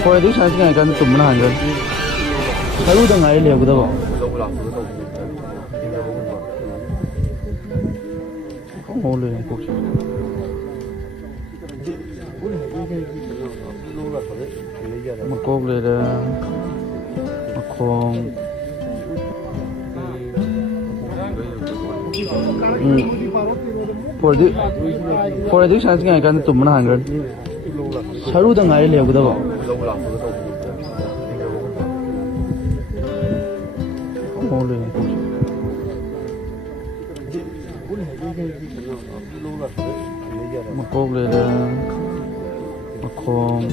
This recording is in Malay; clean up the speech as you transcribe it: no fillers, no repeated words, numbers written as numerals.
Pwede siya nga kan tumna hangal. Haru da ngai le guda ba. Ko le ko. Makok le da makong Pwede siya nga kan tumna hangal. Haru da ngai le guda ba. Oleh, makok le da makong